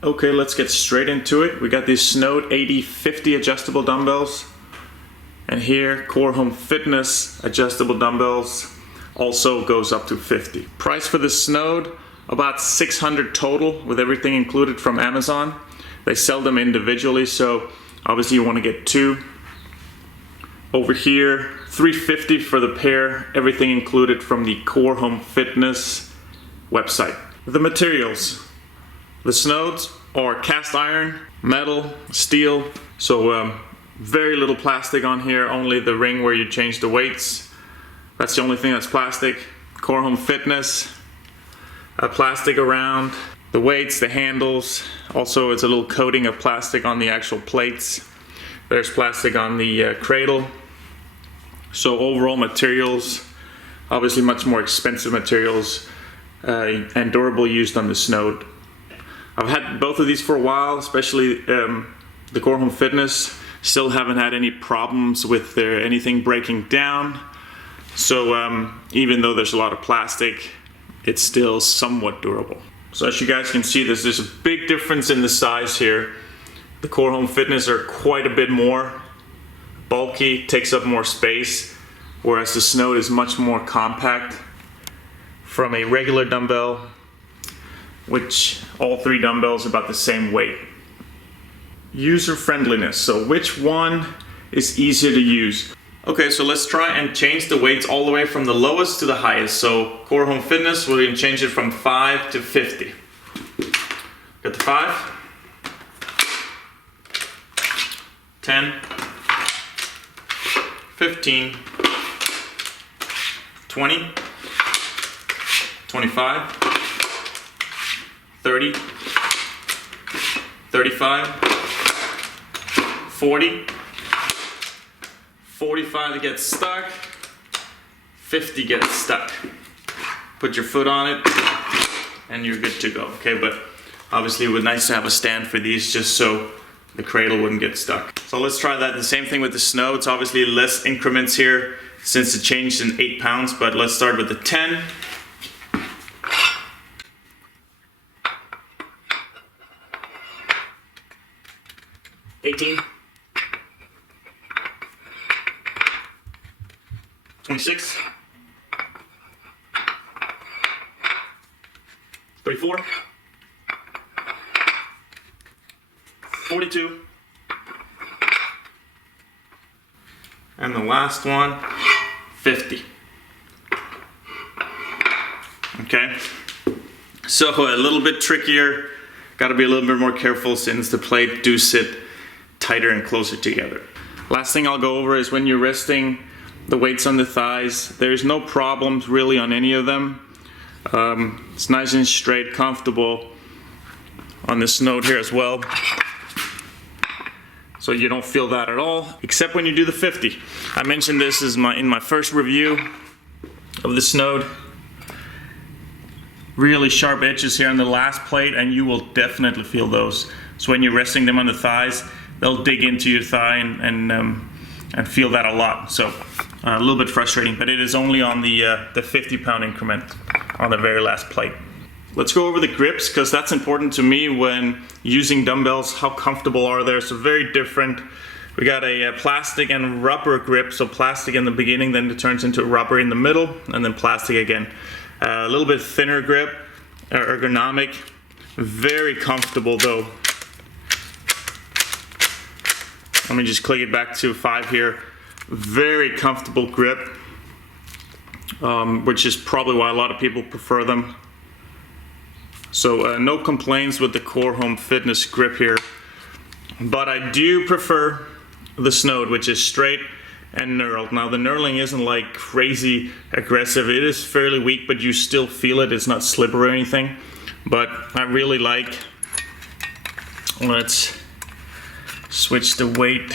Okay, let's get straight into it. We got these Snode AD50 adjustable dumbbells. And here, Core Home Fitness adjustable dumbbells also goes up to 50. Price for the Snode, about $600 total with everything included from Amazon. They sell them individually, so obviously you want to get two. Over here, $350 for the pair, everything included from the Core Home Fitness website. The materials. The Snodes are cast iron, metal, steel, so very little plastic on here, only the ring where you change the weights. That's the only thing that's plastic. Core Home Fitness, plastic around the weights, the handles. Also, it's a little coating of plastic on the actual plates. There's plastic on the cradle. So overall materials, obviously much more expensive materials and durable used on the Snode. I've had both of these for a while, especially the Core Home Fitness. Still haven't had any problems with anything breaking down. So even though there's a lot of plastic, it's still somewhat durable. So as you guys can see, there's a big difference in the size here. The Core Home Fitness are quite a bit more bulky, takes up more space, whereas the Snode is much more compact from a regular dumbbell, which all three dumbbells are about the same weight. User friendliness, so which one is easier to use? Okay, so let's try and change the weights all the way from the lowest to the highest. So Core Home Fitness, we're going to change it from 5 to 50. Got the 5, 10, 15, 20, 25, 30, 35, 40, 45 to get stuck, 50 gets stuck. Put your foot on it and you're good to go. Okay, but obviously it would be nice to have a stand for these just so the cradle wouldn't get stuck. So let's try that. The same thing with the Snode. It's obviously less increments here since it changed in 8 pounds, but let's start with the 10. 18, 26, 34, 42, and the last one, 50. Okay, so a little bit trickier, got to be a little bit more careful since the plate do sit tighter and closer together. Last thing I'll go over is when you're resting the weights on the thighs, there's no problems really on any of them. It's nice and straight, comfortable on this Snode here as well. So you don't feel that at all, except when you do the 50. I mentioned this in my first review of the Snode. Really sharp edges here on the last plate, and you will definitely feel those. So when you're resting them on the thighs, they'll dig into your thigh and feel that a lot. So a little bit frustrating, but it is only on the 50-pound increment on the very last plate. Let's go over the grips, because that's important to me when using dumbbells. How comfortable are they? So very different. We got a plastic and rubber grip, so plastic in the beginning, then it turns into rubber in the middle, and then plastic again. A little bit thinner grip, ergonomic, very comfortable though. Let me just click it back to 5 here. Very comfortable grip, which is probably why a lot of people prefer them. So no complaints with the Core Home Fitness grip here. But I do prefer the Snode, which is straight and knurled. Now the knurling isn't like crazy aggressive. It is fairly weak, but you still feel it. It's not slippery or anything. But I really like, let's switch the weight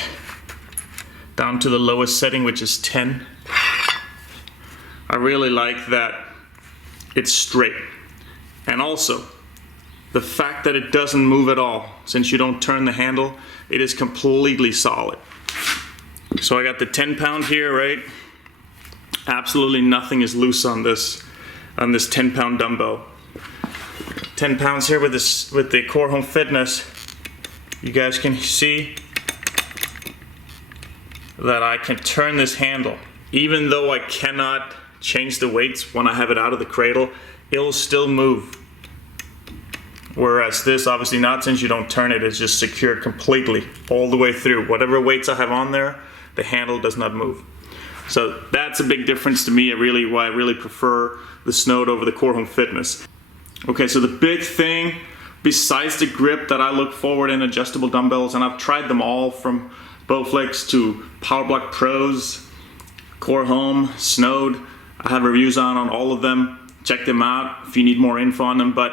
down to the lowest setting, which is 10. I really like that it's straight. And also, the fact that it doesn't move at all, since you don't turn the handle, it is completely solid. So I got the 10-pound here, right? Absolutely nothing is loose on this 10-pound dumbbell. 10 pounds here with the Core Home Fitness, you guys can see that I can turn this handle. Even though I cannot change the weights when I have it out of the cradle, it'll still move. Whereas this, obviously not, since you don't turn it, it's just secured completely all the way through. Whatever weights I have on there, the handle does not move. So that's a big difference to me, why I really prefer the Snode over the Core Home Fitness. Okay, so the big thing, besides the grip that I look forward in adjustable dumbbells, and I've tried them all from Bowflex to PowerBlock Pros, Core Home, Snode. I have reviews on all of them. Check them out if you need more info on them. But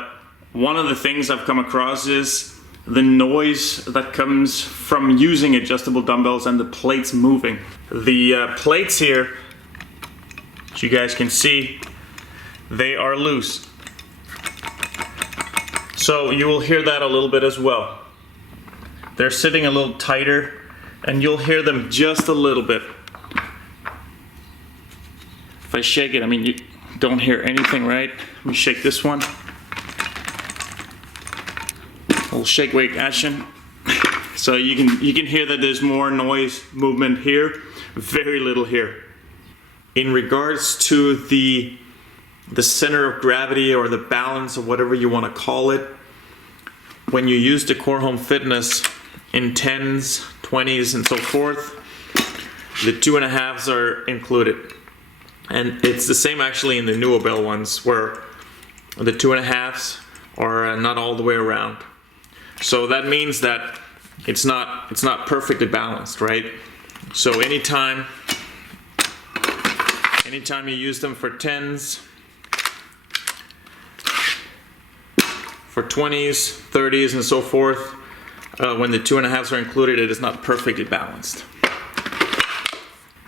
one of the things I've come across is the noise that comes from using adjustable dumbbells and the plates moving. The plates here, as you guys can see, they are loose. So you will hear that a little bit as well. They're sitting a little tighter, and you'll hear them just a little bit. If I shake it, I mean, you don't hear anything, right? Let me shake this one. A little shake, weight action. So you can hear that there's more noise movement here, very little here. In regards to the center of gravity or the balance or whatever you want to call it, when you use the Core Home Fitness in 10s, 20s, and so forth, the 2.5s are included. And it's the same actually in the Dumbbell ones, where the 2.5s are not all the way around. So that means that it's not perfectly balanced, right? So anytime you use them for 10s, for 20s, 30s, and so forth, when the 2.5s are included, it is not perfectly balanced.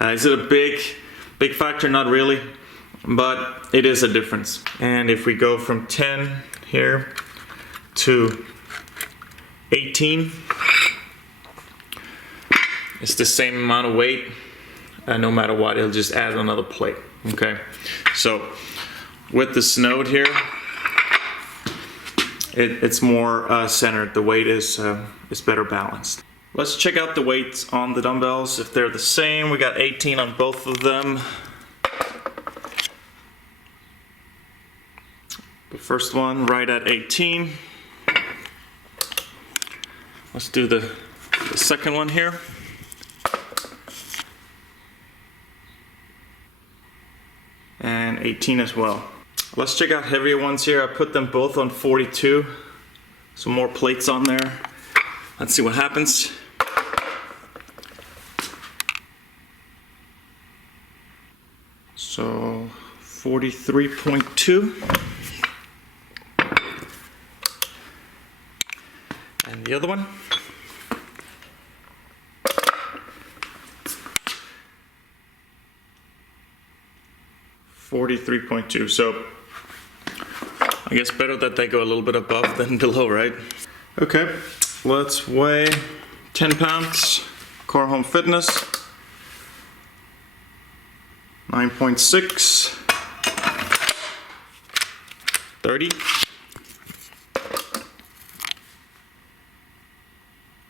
Is it a big factor? Not really, but it is a difference. And if we go from 10 here to 18, it's the same amount of weight, no matter what. It'll just add another plate. Okay, so with the Snode here, it's more centered. The weight is better balanced. Let's check out the weights on the dumbbells. If they're the same, we got 18 on both of them. The first one right at 18. Let's do the second one here. And 18 as well. Let's check out heavier ones here. I put them both on 42. Some more plates on there. Let's see what happens. So 43.2. And the other one. 43.2. So I guess better that they go a little bit above than below, right? Okay, let's weigh 10 pounds, Core Home Fitness, 9.6, 30.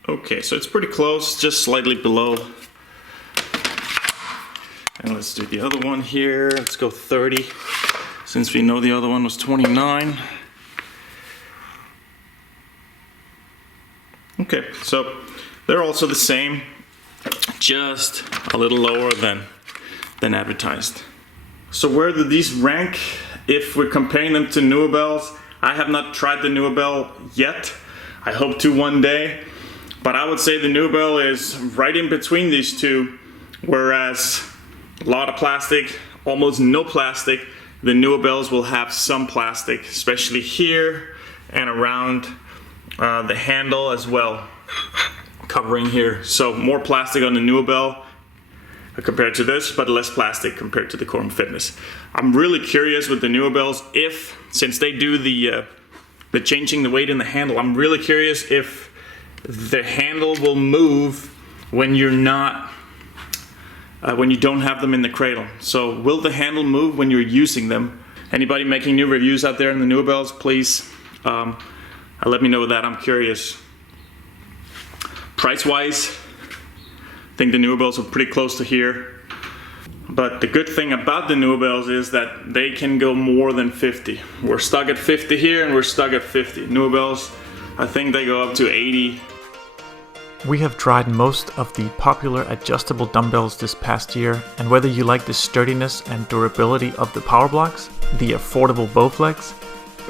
Okay, so it's pretty close, just slightly below. And let's do the other one here. Let's go 30, since we know the other one was 29. Okay, so they're also the same, just a little lower than advertised. So where do these rank if we're comparing them to Dumbbells? I have not tried the Dumbbell yet. I hope to one day. But I would say the Dumbbell is right in between these two, whereas a lot of plastic, almost no plastic. The Dumbbells will have some plastic, especially here and around the handle as well, covering here. So more plastic on the Dumbbell compared to this, but less plastic compared to the Core Home Fitness. I'm really curious with the Dumbbells if, since they do the changing the weight in the handle, I'm really curious if the handle will move when you're not, when you don't have them in the cradle. So will the handle move when you're using them? Anybody making new reviews out there in the Dumbbells, please Let me know that, I'm curious. Price-wise, I think the Dumbbells are pretty close to here. But the good thing about the Dumbbells is that they can go more than 50. We're stuck at 50 here and we're stuck at 50. Dumbbells, I think they go up to 80. We have tried most of the popular adjustable dumbbells this past year, and whether you like the sturdiness and durability of the power blocks, the affordable Bowflex,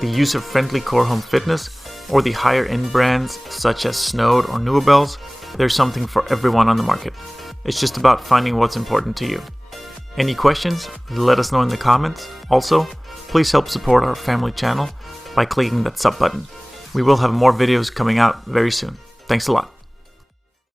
the user-friendly Core Home Fitness, or the higher-end brands such as Snode or Dumbbells, there's something for everyone on the market. It's just about finding what's important to you. Any questions? Let us know in the comments. Also, please help support our family channel by clicking that sub button. We will have more videos coming out very soon. Thanks a lot.